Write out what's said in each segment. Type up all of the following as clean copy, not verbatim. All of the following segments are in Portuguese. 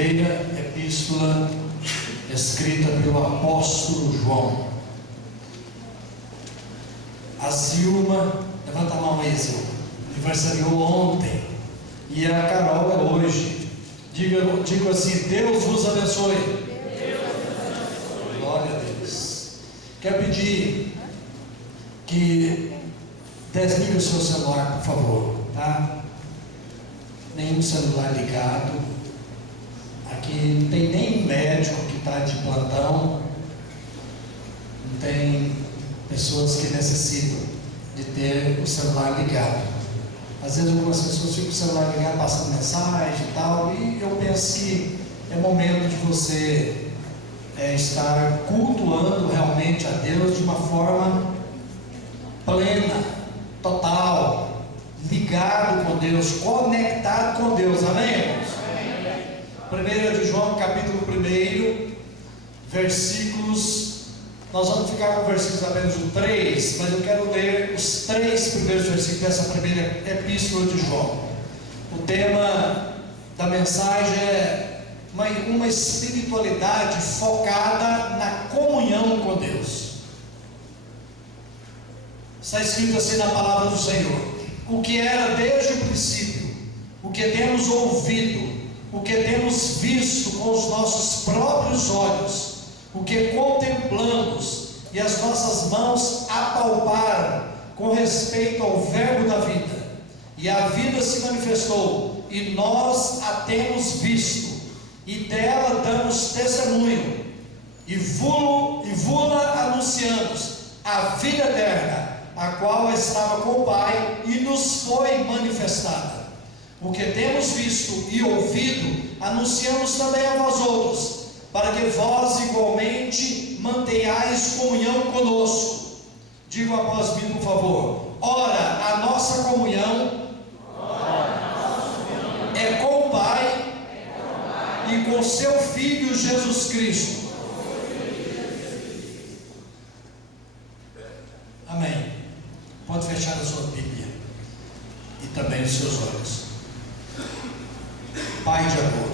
primeira epístola escrita pelo apóstolo João. A Zilma, levanta a mão aí, Zilma, aniversariou ontem, e a Carol é hoje. Diga assim: Deus vos abençoe. Deus vos abençoe. Glória a Deus. Quero pedir que desligue o seu celular, por favor, tá? Nenhum celular ligado. Aqui não tem nem médico que está de plantão. Não tem pessoas que necessitam de ter o celular ligado. Às vezes algumas pessoas ficam com o celular ligado, passando mensagem e tal, e eu penso que é momento de você estar cultuando realmente a Deus de uma forma plena, total, ligado com Deus, conectado com Deus. Amém, irmãos? 1 de João, capítulo 1, versículos. Nós vamos ficar com versículos apenas o 3, mas eu quero ler os 3 primeiros versículos dessa primeira epístola de João. O tema da mensagem é uma espiritualidade focada na comunhão com Deus. Está escrito assim na palavra do Senhor: o que era desde o princípio, o que temos ouvido, o que temos visto com os nossos próprios olhos, o que contemplamos e as nossas mãos apalparam com respeito ao verbo da vida. E a vida se manifestou, e nós a temos visto, e dela damos testemunho, e vula anunciamos a vida eterna, a qual estava com o Pai e nos foi manifestada. O que temos visto e ouvido, anunciamos também a vós outros, para que vós igualmente mantenhais comunhão conosco. Diga após mim, por favor. Ora, a nossa comunhão é com o Pai e com seu Filho Jesus Cristo. Amém. Pode fechar a sua Bíblia e também os seus olhos. Pai de amor,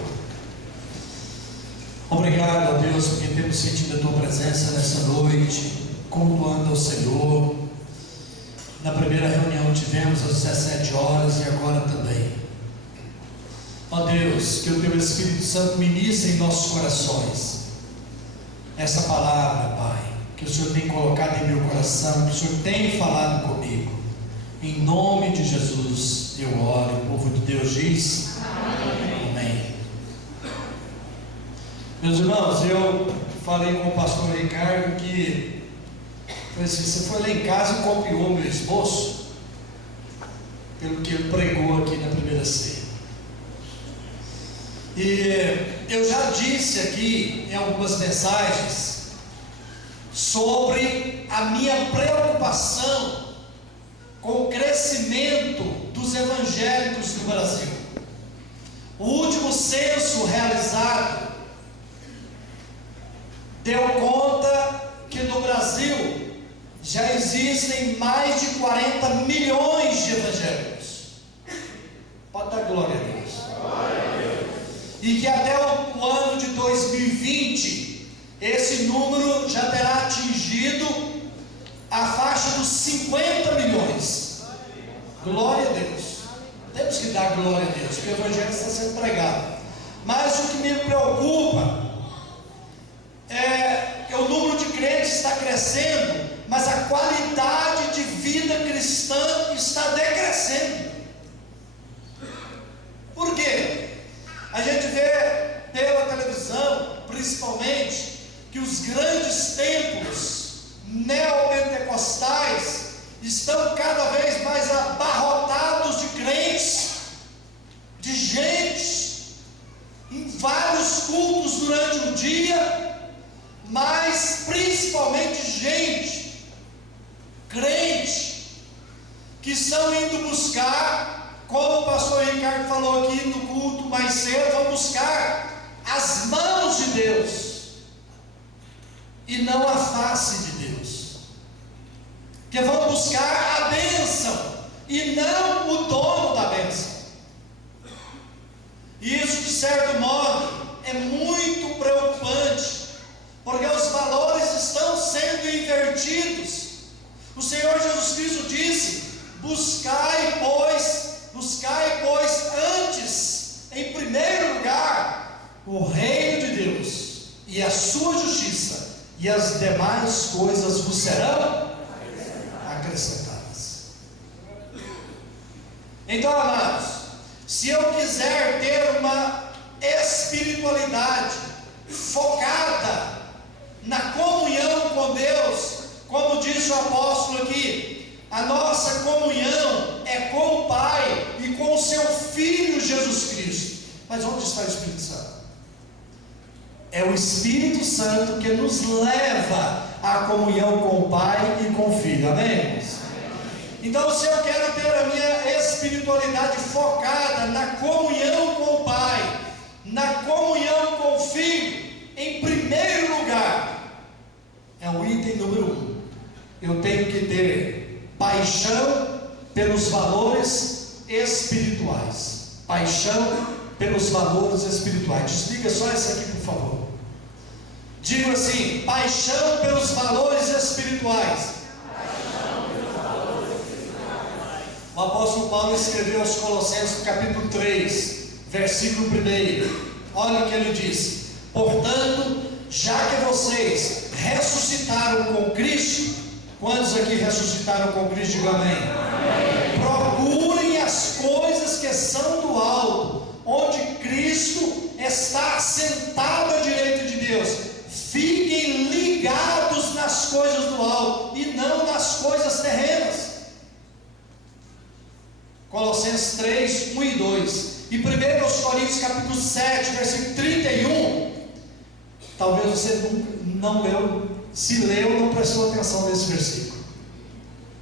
obrigado a Deus porque temos sentido a tua presença nessa noite, cultuando ao Senhor. Na primeira reunião tivemos às 17 horas e agora também. Ó Deus, que o teu Espírito Santo ministre em nossos corações essa palavra, Pai, que o Senhor tem colocado em meu coração, que o Senhor tem falado comigo. Em nome de Jesus eu oro. O povo de Deus diz amém. Amém. Meus irmãos, eu falei com o pastor Ricardo que assim, você foi lá em casa e copiou meu esboço pelo que ele pregou aqui na primeira ceia. E eu já disse aqui em algumas mensagens sobre a minha preocupação com o crescimento dos evangélicos no Brasil. O último censo realizado deu conta que no Brasil já existem mais de 40 milhões de evangélicos. Pode dar glória a Deus. Glória a Deus. E que até o ano de 2020 esse número já terá atingido a faixa dos 50 milhões. Glória a Deus. Temos que dar glória a Deus, porque o evangelho está sendo pregado. Mas o que me preocupa é que o número de crentes está crescendo, mas a qualidade de vida cristã está decrescendo. Por quê? A gente vê pela televisão, principalmente, que os grandes templos neopentecostais estão cada vez mais abarrotados de crentes, de gente, em vários cultos durante o dia, mas principalmente gente, crente, que estão indo buscar, como o pastor Ricardo falou aqui no culto mais cedo, vão buscar as mãos de Deus e não a face de Deus, que vão buscar a bênção e não o dono da bênção. Isso, de certo modo, é muito preocupante, porque os valores estão sendo invertidos. O Senhor Jesus Cristo disse: buscai, pois, antes, em primeiro lugar, o reino de Deus e a sua justiça, e as demais coisas vos serão acrescentadas. Então, amados, se eu quiser ter uma espiritualidade focada na comunhão com Deus, como diz o apóstolo aqui, a nossa comunhão é com o Pai e com o seu Filho Jesus Cristo. Mas onde está o Espírito Santo? É o Espírito Santo que nos leva à comunhão com o Pai e com o Filho, amém? Então, se eu quero ter a minha espiritualidade focada na comunhão com o Pai, na comunhão com o Filho, em primeiro lugar, é o item número 1. Eu tenho que ter paixão pelos valores espirituais. Paixão pelos valores espirituais. Desliga só essa aqui, por favor. Digo assim: paixão pelos valores espirituais. O apóstolo Paulo escreveu aos Colossenses, capítulo 3, versículo 1. Olha o que ele diz: portanto, já que vocês ressuscitaram com Cristo, quantos aqui ressuscitaram com Cristo? Diga amém. Procurem as coisas que são do alto, onde Cristo está sentado à direita de Deus. Fiquem ligados nas coisas do alto e não nas coisas terrenas. Colossenses 3, 1 e 2. E 1 Coríntios capítulo 7, versículo 31. Talvez você não leu. Se leu, não prestou atenção nesse versículo.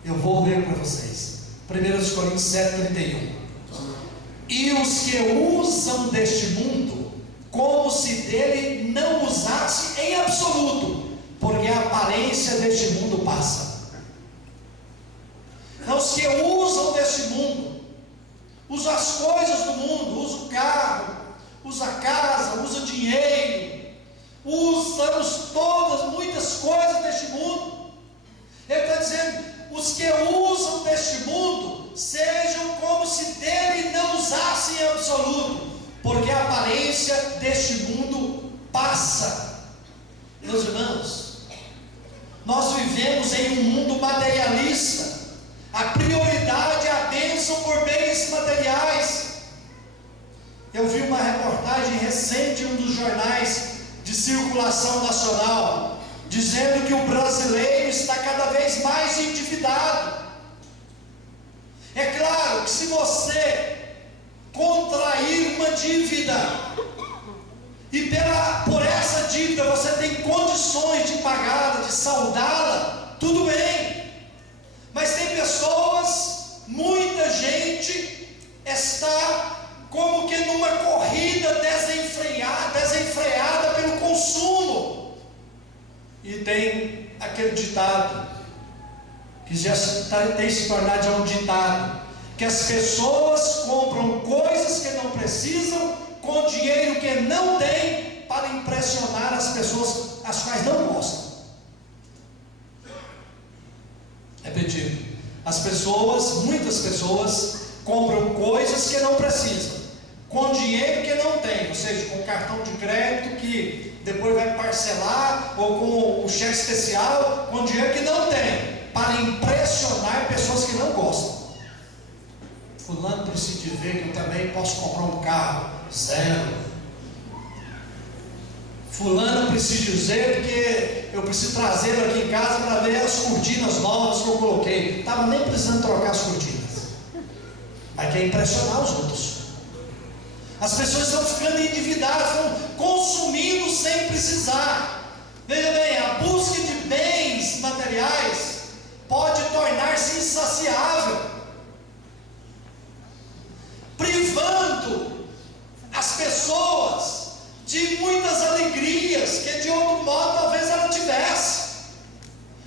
Eu vou ler para vocês. 1 Coríntios 7, 31. E os que usam deste mundo, como se dele não usasse em absoluto, porque a aparência deste mundo passa. Então, os que usam deste mundo, usam as coisas do mundo, usam o carro, usam a casa, usam dinheiro, usamos muitas coisas deste mundo. Ele está dizendo: os que usam deste mundo, sejam como se dele não usassem em absoluto, porque a aparência deste mundo passa. Meus irmãos, nós vivemos em um mundo materialista. A prioridade é a bênção por bens materiais. Eu vi uma reportagem recente em um dos jornais de circulação nacional, dizendo que o brasileiro está cada vez mais endividado. É claro que se você contrair uma dívida e por essa dívida você tem condições de pagá-la, de saldá-la, tudo bem. Mas tem pessoas, muita gente está como que numa corrida desenfreada pelo consumo. E tem aquele ditado, que já tem se tornado já um ditado, que as pessoas compram coisas que não precisam, com dinheiro que não tem, para impressionar as pessoas as quais não gostam. Repetindo, muitas pessoas compram coisas que não precisam, com dinheiro que não tem, ou seja, com cartão de crédito que depois vai parcelar, ou com o cheque especial, com dinheiro que não tem, para impressionar pessoas que não gostam. Fulano precisa de ver que eu também posso comprar um carro, zero. Fulano precisa dizer que eu preciso trazê-lo aqui em casa para ver as cortinas novas que eu coloquei. Estava nem precisando trocar as cortinas, mas quer impressionar os outros. As pessoas estão ficando endividadas, estão consumindo sem precisar. Veja bem, a busca de bens materiais pode tornar-se insaciável, privando as pessoas de muitas alegrias que de outro modo talvez ela tivesse,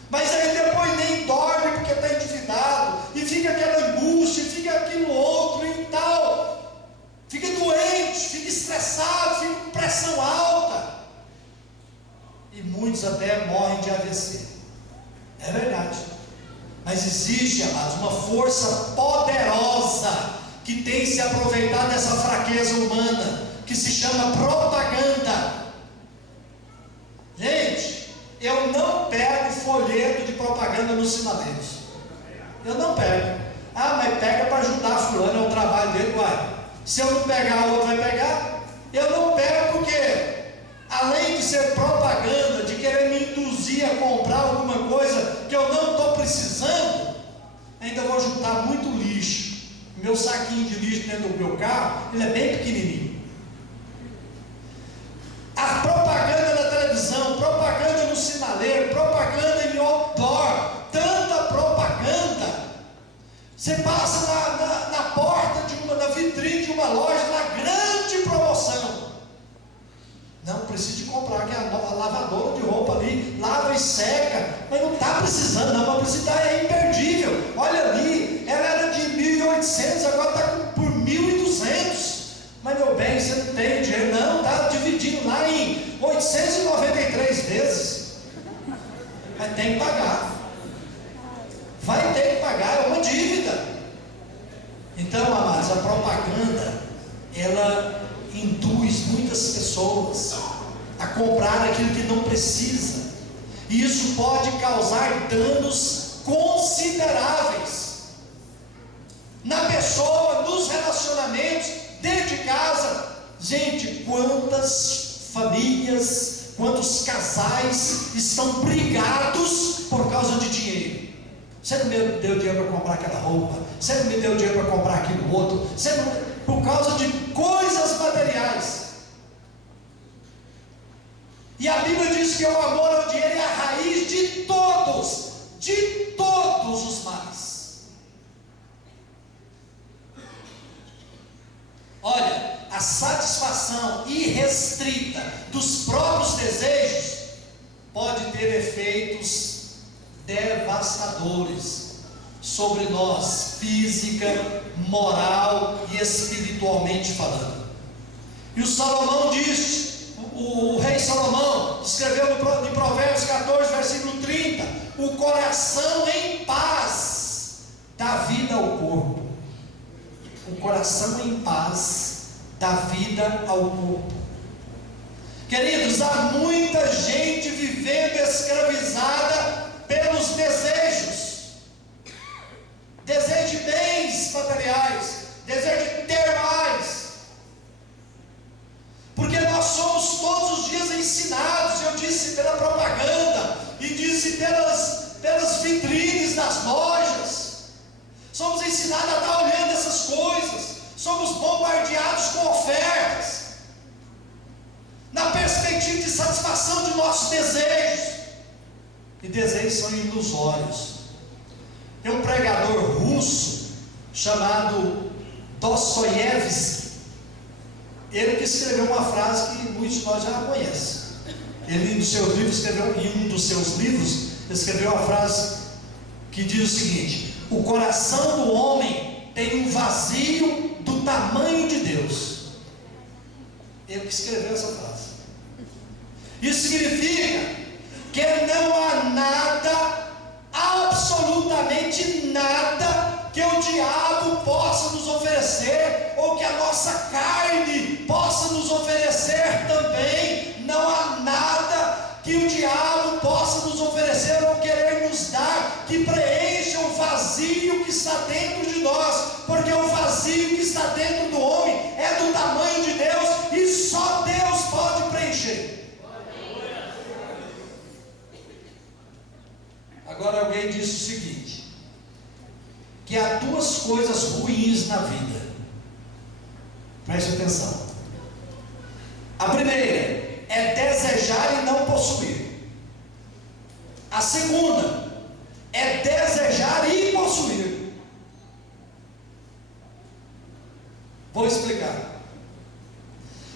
mas aí depois nem dorme porque está endividado, e fica aquela angústia, fica aquilo outro e tal, fica doente, fica estressado, fica com pressão alta. muitos até morrem de AVC. É verdade. Mas existe, amados, uma força poderosa que tem se aproveitado dessa fraqueza humana, que se chama propaganda. Gente, eu não pego folheto de propaganda nos sinaleiros. Eu não pego. Ah, mas pega para ajudar fulano, é o trabalho dele, vai. Se eu não pegar, o outro vai pegar. Eu não pego porque, além de ser propaganda, de querer me induzir a comprar alguma coisa que eu não estou precisando, ainda vou juntar muito lixo. Meu saquinho de lixo dentro do meu carro, ele é bem pequenininho. A propaganda na televisão, propaganda no sinaleiro, propaganda em outdoor, tanta propaganda. Você passa na porta na vitrine de uma loja, na grande promoção. Não precisa de comprar, que é a lavadora de roupa ali, lava e seca, mas não está precisando, não, mas precisa, é imperdível. Olha ali, ela era de 1.800, agora está por 1.200. Mas meu bem, você não tem dinheiro, não, está dividindo lá em 893 vezes. Mas tem que pagar. Vai ter que pagar, é uma dívida. Então, amados, a propaganda, ela induz muitas pessoas a comprar aquilo que não precisa, e isso pode causar danos consideráveis na pessoa, nos relacionamentos, dentro de casa. Gente, quantas famílias, quantos casais estão brigados por causa de dinheiro? Você não me deu dinheiro para comprar aquela roupa, você não me deu dinheiro para comprar aquilo outro, você não... por causa de coisas materiais. E a Bíblia diz que o amor ao dinheiro é a raiz de todos os males. Olha, a satisfação irrestrita dos próprios desejos pode ter efeitos devastadores sobre nós, física, moral e espiritualmente falando. E o Salomão diz, o rei Salomão escreveu em Provérbios 14, versículo 30: o coração em paz dá vida ao corpo. O coração em paz dá vida ao corpo. Queridos, há muita gente vivendo escravizada pelos desejos. Desejo de bens materiais, desejo de ter mais, porque nós somos todos os dias ensinados, eu disse pela propaganda, e disse pelas vitrines das lojas, somos ensinados a estar olhando essas coisas, somos bombardeados com ofertas, na perspectiva de satisfação de nossos desejos, e desejos são ilusórios. Tem um pregador russo chamado Dostoiévski, ele que escreveu uma frase que muitos de nós já conhecem. Ele, em um dos seus livros, escreveu uma frase que diz o seguinte: o coração do homem tem um vazio do tamanho de Deus. Ele que escreveu essa frase. Isso significa que não há nada, absolutamente nada, que o diabo possa nos oferecer, ou que a nossa carne possa nos oferecer também. Não há nada que o diabo possa nos oferecer ou querer nos dar que preencha o vazio que está dentro de nós, porque o vazio que está dentro do homem é do tamanho de Deus, e só Deus pode preencher. Agora alguém disse o seguinte, que há duas coisas ruins na vida. Preste atenção. A primeira é desejar e não possuir. A segunda é desejar e possuir. Vou explicar.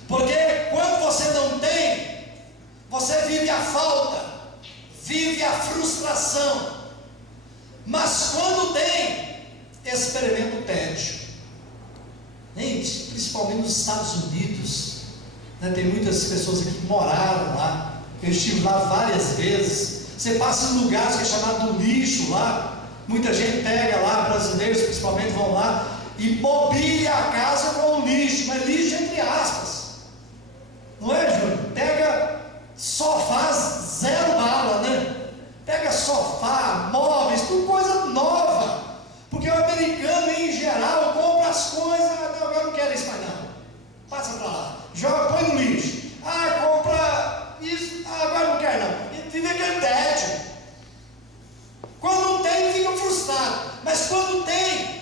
Porque quando você não tem, você vive a falta, vive a frustração. Mas quando tem, experimenta o tédio. Gente, principalmente nos Estados Unidos, né, tem muitas pessoas aqui que moraram lá. Eu estive lá várias vezes. Você passa em lugares que é chamado lixo lá. Muita gente pega lá, brasileiros principalmente vão lá e mobília a casa com o lixo, mas lixo entre aspas. Não é, Júlio? Pega sofás zero bala, né? Pega sofá, móveis, tudo coisa nova. Porque o americano em geral compra as coisas, não, eu não quero isso mais não. Passa para lá, joga, põe no lixo. Compra isso, agora não quero não. E vive aquele tédio. Quando não tem, fica frustrado. Mas quando tem,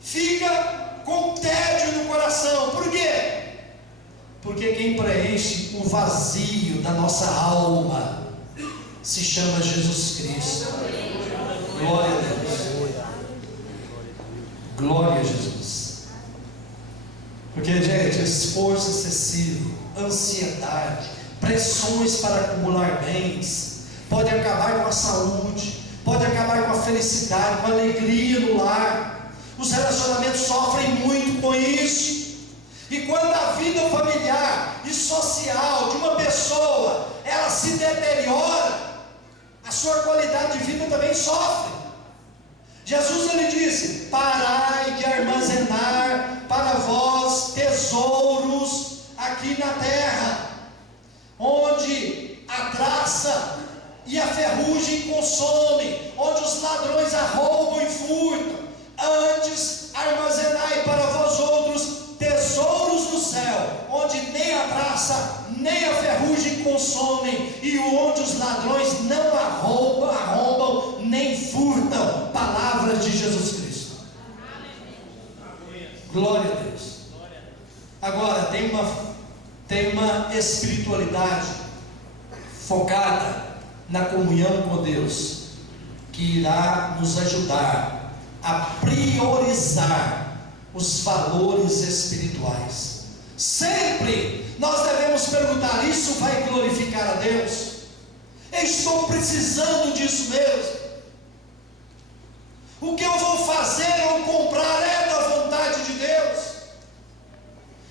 fica com tédio no coração. Por quê? Porque quem preenche o vazio da nossa alma se chama Jesus Cristo. Glória a Deus. Glória a Jesus. Porque, gente, esforço excessivo, ansiedade, pressões para acumular bens, pode acabar com a saúde, pode acabar com a felicidade, com a alegria no lar. Os relacionamentos sofrem muito com isso. E quando a vida familiar e social de uma pessoa, ela se deteriora, a sua qualidade de vida também sofre. Jesus, ele disse: parai de armazenar para vós tesouros aqui na terra, onde a traça e a ferrugem consomem, onde os ladrões arrombam e furtam. Antes armazenai para vós outros tesouros no céu, onde nem a traça nem a ferrugem consomem, e onde os ladrões não arrombam nem furtam. Palavras de Jesus Cristo. Glória a Deus. Agora tem uma espiritualidade focada na comunhão com Deus, que irá nos ajudar a priorizar os valores espirituais. Sempre nós devemos perguntar: isso vai glorificar a Deus? Eu estou precisando disso mesmo? O que eu vou fazer ou comprar é da vontade de Deus?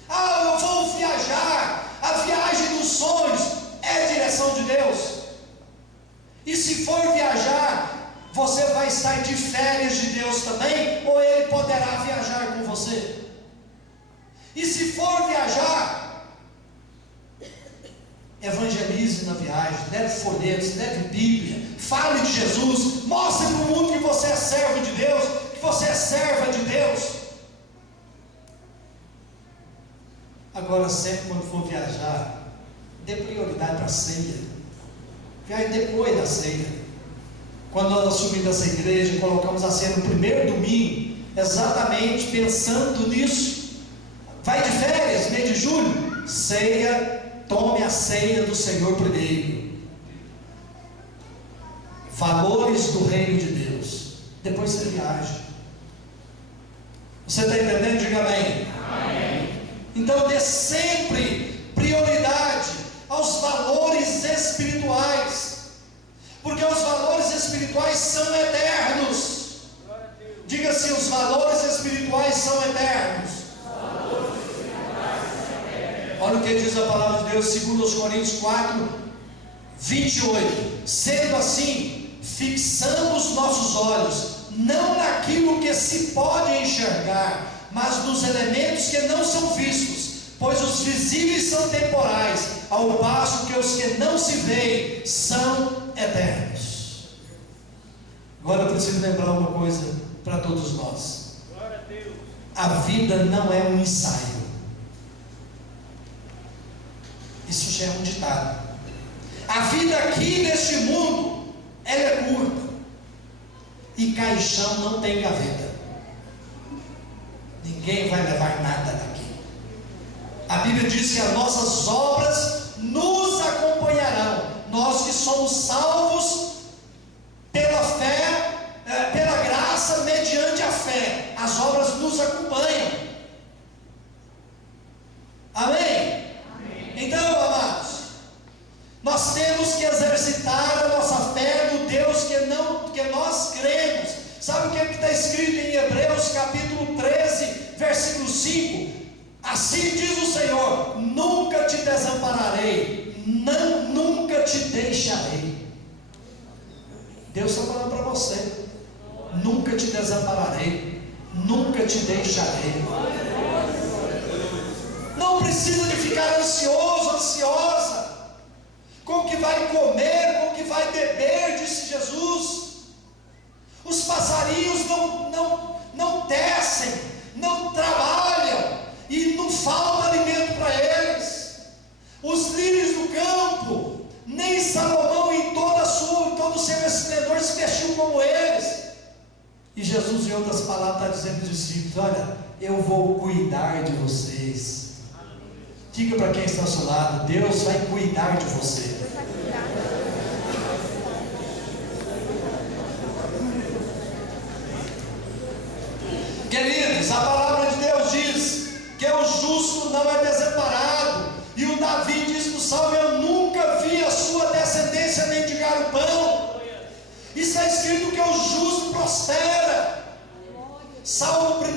Eu vou viajar, a viagem dos sonhos é direção de Deus? E se for viajar, você vai estar de férias de Deus também, ou Ele poderá viajar com você? E se for viajar, evangelize na viagem, leve folhetos, leve Bíblia, fale de Jesus, mostre para o mundo que você é servo de Deus, que você é serva de Deus. Agora, sempre quando for viajar, dê prioridade para a ceia. Viaje depois da ceia. Quando nós assumimos essa igreja, colocamos a ceia no primeiro domingo, exatamente pensando nisso. Vai de férias, mês de julho, ceia, tome a ceia do Senhor primeiro. Valores do reino de Deus. Depois você viaja. Você está entendendo? Diga amém. Amém. Então dê sempre prioridade aos valores espirituais, porque os valores espirituais são eternos. Diga assim: os valores espirituais são eternos. Olha o que diz a palavra de Deus, 2 Coríntios 4, 28. Sendo assim, fixamos os nossos olhos não naquilo que se pode enxergar, mas nos elementos que não são vistos, pois os visíveis são temporais, ao passo que os que não se veem são eternos. Agora eu preciso lembrar uma coisa para todos nós: a vida não é um ensaio. Isso já é um ditado. A vida aqui neste mundo, ela é curta, e caixão não tem gaveta. Ninguém vai levar nada daqui. A Bíblia diz que as nossas obras nos acompanharão. Nós que somos salvos pela fé, pela graça, mediante a fé, as obras nos acompanham. Amém? Então, amados, nós temos que exercitar a nossa fé no Deus que nós cremos. Sabe o que está escrito em Hebreus capítulo 13, versículo 5? Assim diz o Senhor: nunca te desampararei, nunca te Deus está falando para você: nunca te desampararei, nunca te deixarei. Não precisa de ficar ansioso, ansiosa com o que vai comer, com o que vai beber, disse Jesus. Os passarinhos não tecem, não trabalham, e não falta alimento para eles. Os lírios do campo, nem Salomão em todo o seu esplendor se vestiu como eles. E Jesus, em outras palavras, está dizendo aos discípulos: olha, eu vou cuidar de vocês. Diga para quem está ao seu lado: Deus vai cuidar de você. Queridos, a palavra de Deus diz que o justo não é desamparado, e o Davi diz no Salmo: eu nunca vi a sua descendência mendigar o pão. Está escrito que o justo prospera. Salmo 1: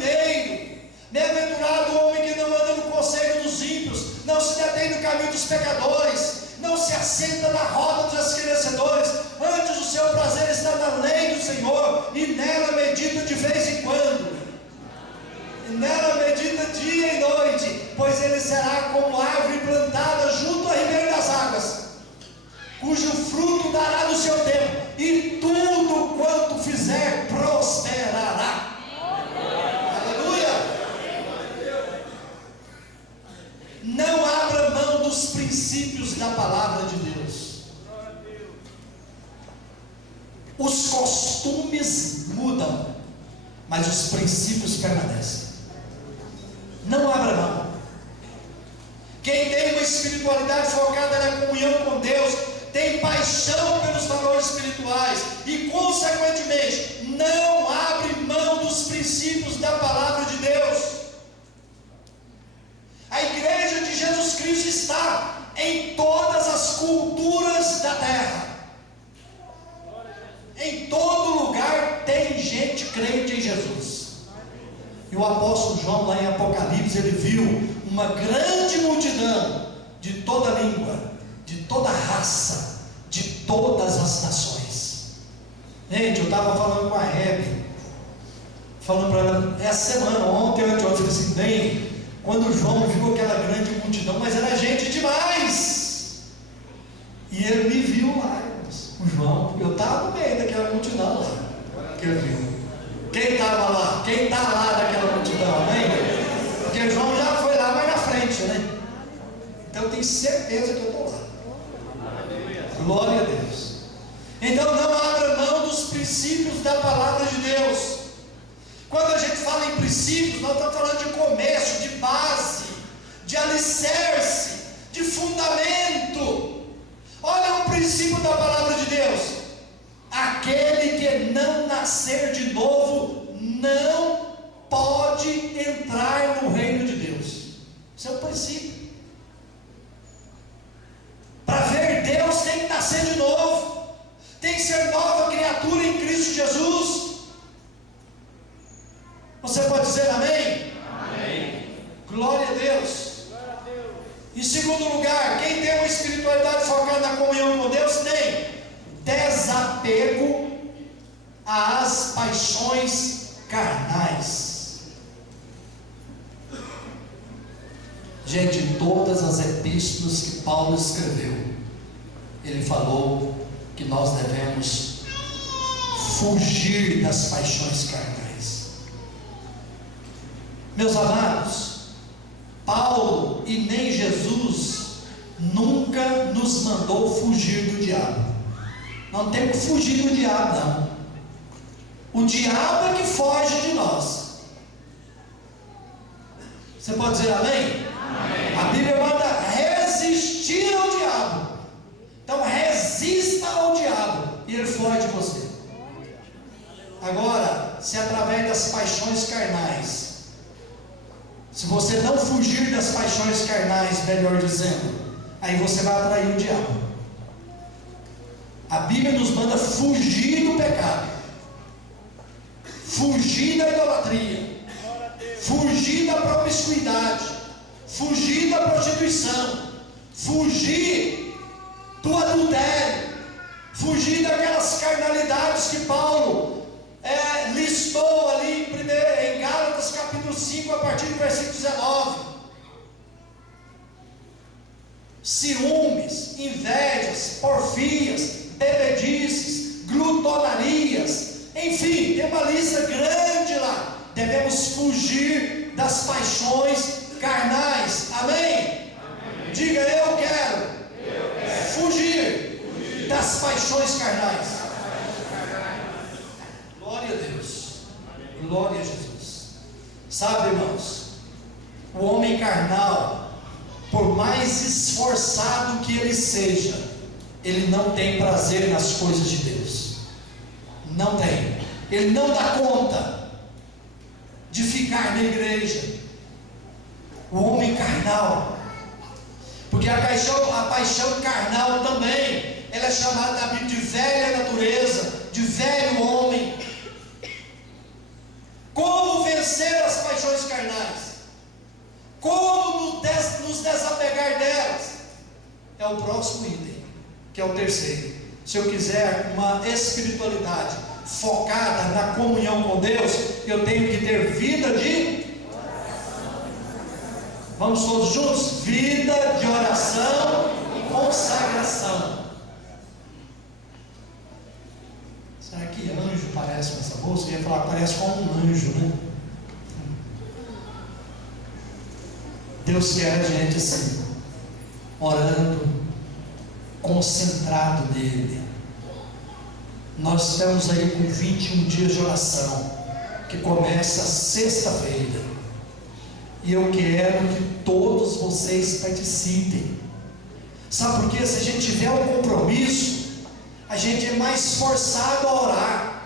bem-aventurado o homem que não anda no conselho dos ímpios, não se detém no caminho dos pecadores, não se assenta na roda dos escarnecedores. Antes o seu prazer está na lei do Senhor, e nela medita de vez em quando. Nela medita dia e noite, pois ele será como árvore plantada junto a ribeiro das águas, cujo fruto dará no seu tempo, e tudo quanto fizer prosperará. Aleluia! Não abra mão dos princípios da palavra de Deus. Os costumes mudam, mas os princípios permanecem. Não abra mão. Quem tem uma espiritualidade focada na comunhão com Deus, tem paixão pelos valores espirituais e, consequentemente, não abre mão dos princípios da palavra de Deus. A igreja de Jesus Cristo está em todas as culturas da terra. Em todo lugar tem gente crente em Jesus. E o apóstolo João, lá em Apocalipse, ele viu uma grande multidão de toda língua, de toda raça, de todas as nações. Gente, eu estava falando com a Hebe, falando para ela essa semana, ontem ou anteontem, eu falei assim: bem, quando o João viu aquela grande multidão, mas era gente demais, e ele me viu lá, o João, eu estava no meio daquela multidão lá, que ele viu. Quem estava lá? Quem está lá daquela multidão, hein? Porque João já foi lá mais na frente, né? Então eu tenho certeza que eu estou lá. Glória a Deus. Então não abra mão dos princípios da palavra de Deus. Quando a gente fala em princípios, nós estamos falando de começo, de base, de alicerce, de fundamento. Olha o princípio da palavra de Deus: aquele que não nascer de novo não pode entrar no reino de Deus. Isso é um princípio. Para ver Deus tem que nascer de novo, tem que ser nova criatura em Cristo Jesus. Você pode dizer amém? Amém. Glória a Deus. Em segundo lugar, quem tem uma espiritualidade focada na comunhão com Deus tem desapego às paixões carnais. Gente, em todas as epístolas que Paulo escreveu, ele falou que nós devemos fugir das paixões carnais. Meus amados, Paulo e nem Jesus nunca nos mandou fugir do diabo. Não temos que fugir do diabo, não. O diabo é que foge de nós. Você pode dizer amém? Amém. A Bíblia manda resistir ao diabo. Então resista ao diabo e ele foge de você. Agora, se através das paixões carnais, se você não fugir das paixões carnais, melhor dizendo, aí você vai atrair o diabo. A Bíblia nos manda fugir do pecado, fugir da idolatria, fugir da promiscuidade, fugir da prostituição, fugir do adultério, fugir daquelas carnalidades que Paulo listou ali em Gálatas capítulo 5, a partir do versículo 19. Ciúmes, invejas, porfias, bebedices, glutonarias, enfim, tem uma lista grande lá. Devemos fugir das paixões carnais. Amém? Amém. Diga: eu quero fugir das paixões carnais. Glória a Deus. Glória a Jesus. Sabe, irmãos, o homem carnal, por mais esforçado que ele seja, ele não tem prazer nas coisas de Deus. Não tem. Ele não dá conta de ficar na igreja. O homem carnal, porque a paixão carnal também, ela é chamada na Bíblia de velha natureza, de velho homem. Como vencer as paixões carnais? Como nos desapegar delas? É o próximo item, que é o terceiro. Se eu quiser uma espiritualidade focada na comunhão com Deus, eu tenho que ter vida de oração. Vamos todos juntos? Vida de oração e consagração. Será que anjo parece com essa bolsa? Eu ia falar, parece com um anjo, né? Deus quer a gente assim, orando, concentrado nele. Nós estamos aí com 21 dias de oração, que começa sexta-feira, e eu quero que todos vocês participem. Sabe por quê? Se a gente tiver um compromisso, a gente é mais forçado a orar.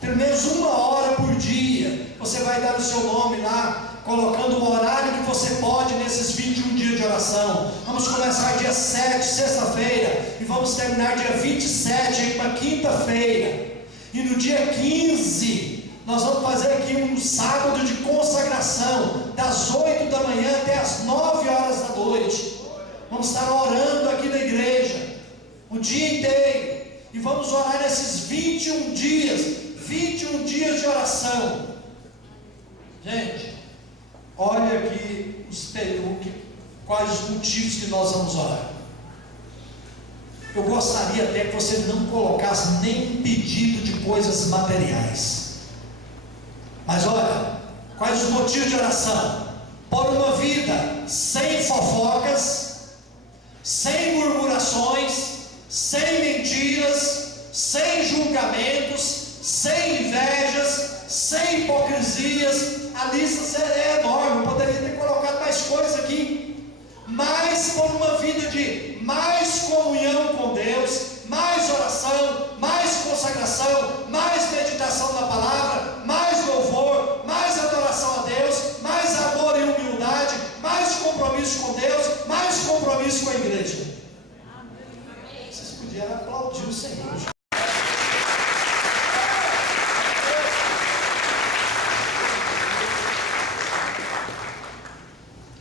Pelo menos 1 hora por dia, você vai dar o seu nome lá, colocando o horário que você pode nesses 21 dias de oração. Vamos começar dia 7, sexta-feira, e vamos terminar dia 27, uma quinta-feira. E no dia 15, nós vamos fazer aqui um sábado de consagração, das 8 da manhã até as 9 horas da noite. Vamos estar orando aqui na igreja, o dia inteiro, e vamos orar nesses 21 dias de oração. Gente, olha aqui quais os motivos que nós vamos orar. Eu gostaria até que você não colocasse nenhum pedido de coisas materiais. Mas olha, quais os motivos de oração? Por uma vida sem fofocas, sem murmurações, sem mentiras, sem julgamentos, sem invejas, sem hipocrisias. A lista é enorme, eu poderia ter colocado mais coisas aqui. Mas por uma vida de mais comunhão com Deus, mais oração, mais consagração, mais meditação na palavra, mais louvor, mais adoração a Deus, mais amor e humildade, mais compromisso com Deus, mais compromisso com a igreja. Vocês podiam aplaudir o Senhor.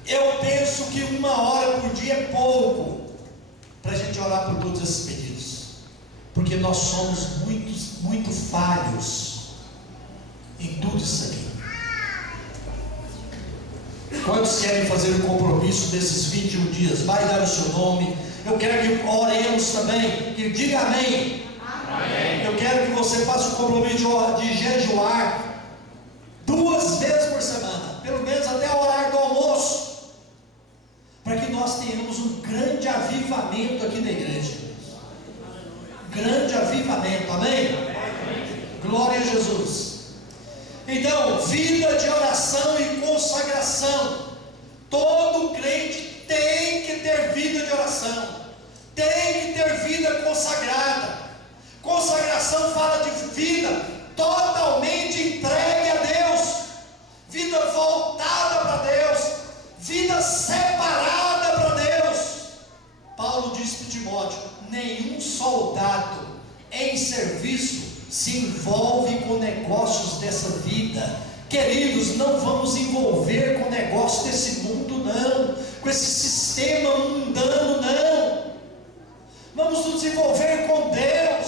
Eu penso que 1 hora por dia é pouco para a gente orar por todos esses pedidos, porque nós somos muito falhos em tudo isso aqui. Quantos querem fazer o compromisso desses 21 dias? Vai dar o seu nome. Eu quero que oremos também, que diga amém. Amém. Eu quero que você faça o compromisso de jejuar 2 vezes por semana, pelo menos até o horário do almoço, para que nós tenhamos um grande avivamento aqui na igreja. Grande avivamento, amém? Glória a Jesus. Então, vida de oração e consagração. Todo crente tem que ter vida de oração, tem que ter vida consagrada. Consagração fala de vida totalmente entregue a Deus, vida voltada para Deus, vida separada para Deus. Paulo disse para Timóteo: nenhum soldado em serviço se envolve com negócios dessa vida. Queridos, não vamos envolver com negócios desse mundo, não, com esse sistema mundano, não. Vamos nos envolver com Deus.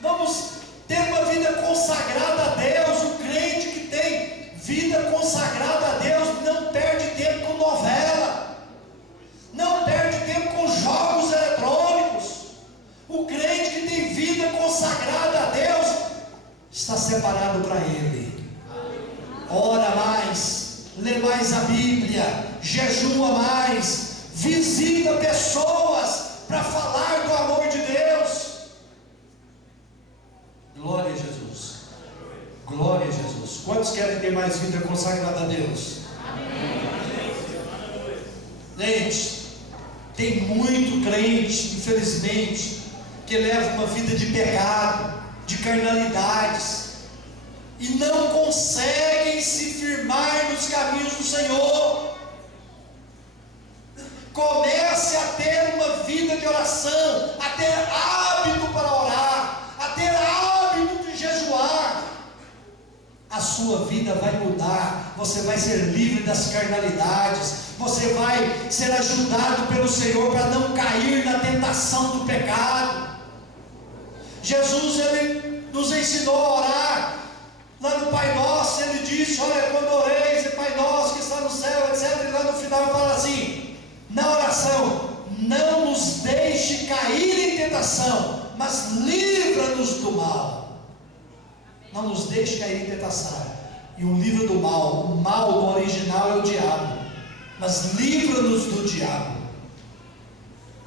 Vamos ter uma vida consagrada a Deus. O crente que tem vida consagrada a Deus não perde tempo com novela, não perde tempo com jogos eletrônicos. O crente que tem vida consagrada a Deus está separado para Ele. Ora mais, lê mais a Bíblia, jejua mais, visita pessoas para falar do amor de Deus. Glória a Jesus. Glória a Jesus. Quantos querem ter mais vida consagrada a Deus? Gente, tem muito crente, infelizmente, que leva uma vida de pecado, de carnalidades, e não conseguem se firmar nos caminhos do Senhor. Comece a ter uma vida de oração, a ter hábito para orar, a ter hábito de jejuar. A sua vida vai mudar, você vai ser livre das carnalidades, você vai ser ajudado pelo Senhor para não cair na tentação do pecado. Jesus, Ele nos ensinou a orar. Lá no Pai Nosso, Ele disse: olha, quando oreis, é Pai Nosso que está no céu, etc. E lá no final Ele fala assim, na oração: não nos deixe cair em tentação, mas livra-nos do mal. Não nos deixe cair em tentação. E o livro do mal, o mal no original é o diabo, mas livra-nos do diabo.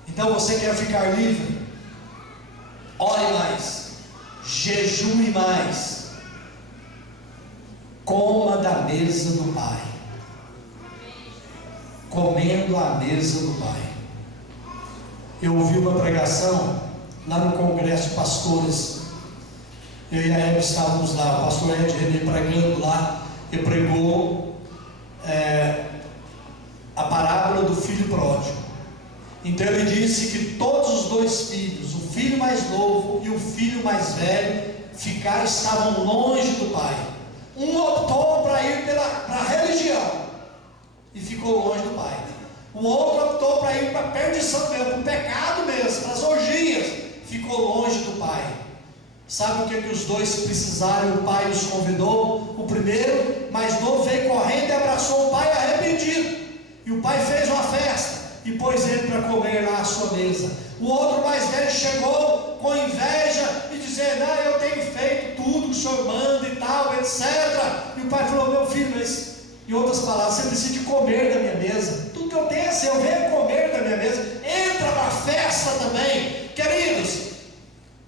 Então você quer ficar livre? Ore mais, jejue mais, coma da mesa do Pai, comendo à mesa do Pai. Eu ouvi uma pregação lá no Congresso de Pastores. Eu e a Hebe estávamos lá, o pastor Ed René pregando lá, e pregou a parábola do filho pródigo. Então ele disse que todos os dois filhos, o filho mais novo e o filho mais velho, estavam longe do pai. Um optou para ir para a religião e ficou longe do pai. O outro optou para ir para a perdição mesmo, para o pecado mesmo, para as orgias, ficou longe do pai. Sabe o que os dois precisaram e o pai os convidou? O primeiro, mais novo, veio correndo e abraçou o pai arrependido. E o pai fez uma festa e pôs ele para comer lá à sua mesa. O outro mais velho chegou com inveja e dizendo: eu tenho feito tudo que o senhor manda e tal, etc. E o pai falou: meu filho, mas, em outras palavras, você precisa de comer da minha mesa. Tudo que eu tenho é seu, venha comer da minha mesa. Entra para a festa também. Queridos,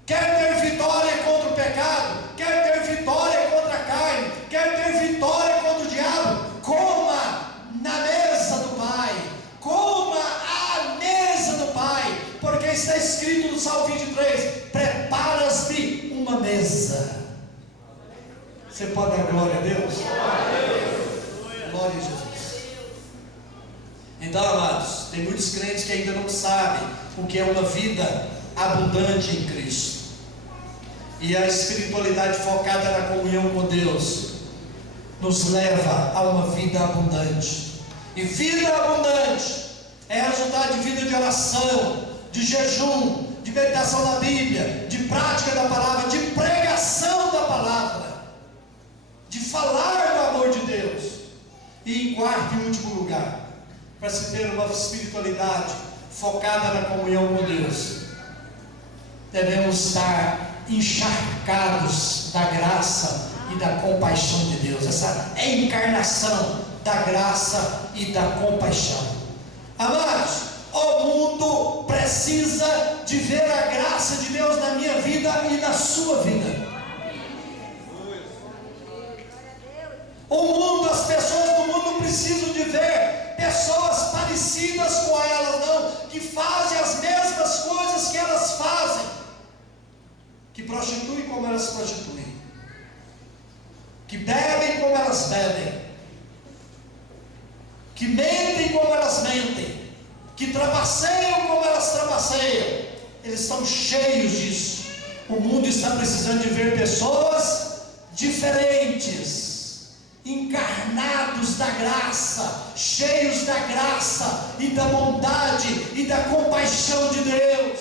quer ter vitória contra o pecado, quer ter vitória contra a carne, quer ter vitória contra o diabo, coma na mesa do Pai, coma à mesa do Pai, porque está escrito no Salmo 23: preparas-me uma mesa. Você pode dar glória a Deus? Glória a Jesus. Então, amados, tem muitos crentes que ainda não sabem o que é uma vida abundante em Cristo. E a espiritualidade focada na comunhão com Deus nos leva a uma vida abundante. E vida abundante é resultado de vida de oração, de jejum, de meditação na Bíblia, de prática da palavra, de pregação da palavra, de falar do amor de Deus. E em quarto e último lugar, para se ter uma espiritualidade focada na comunhão com Deus, devemos estar encharcados da graça e da compaixão de Deus. Essa é a encarnação da graça e da compaixão. Amados, o mundo precisa de ver a graça de Deus na minha vida e na sua vida. O mundo, as pessoas do mundo precisam de ver pessoas parecidas com elas, não, que fazem as mesmas coisas que elas fazem, que prostituem como elas prostituem, que bebem como elas bebem, que mentem como elas mentem, que trapaceiam como elas trapaceiam. Eles estão cheios disso. O mundo está precisando de ver pessoas diferentes, encarnados da graça, cheios da graça e da bondade e da compaixão de Deus.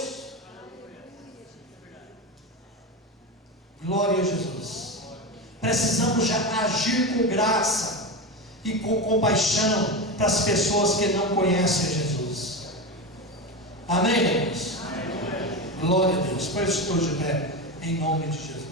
Glória a Jesus. Precisamos já agir com graça e com compaixão para as pessoas que não conhecem Jesus. Amém, irmãos? Glória a Deus. Por isso estou de pé, em nome de Jesus.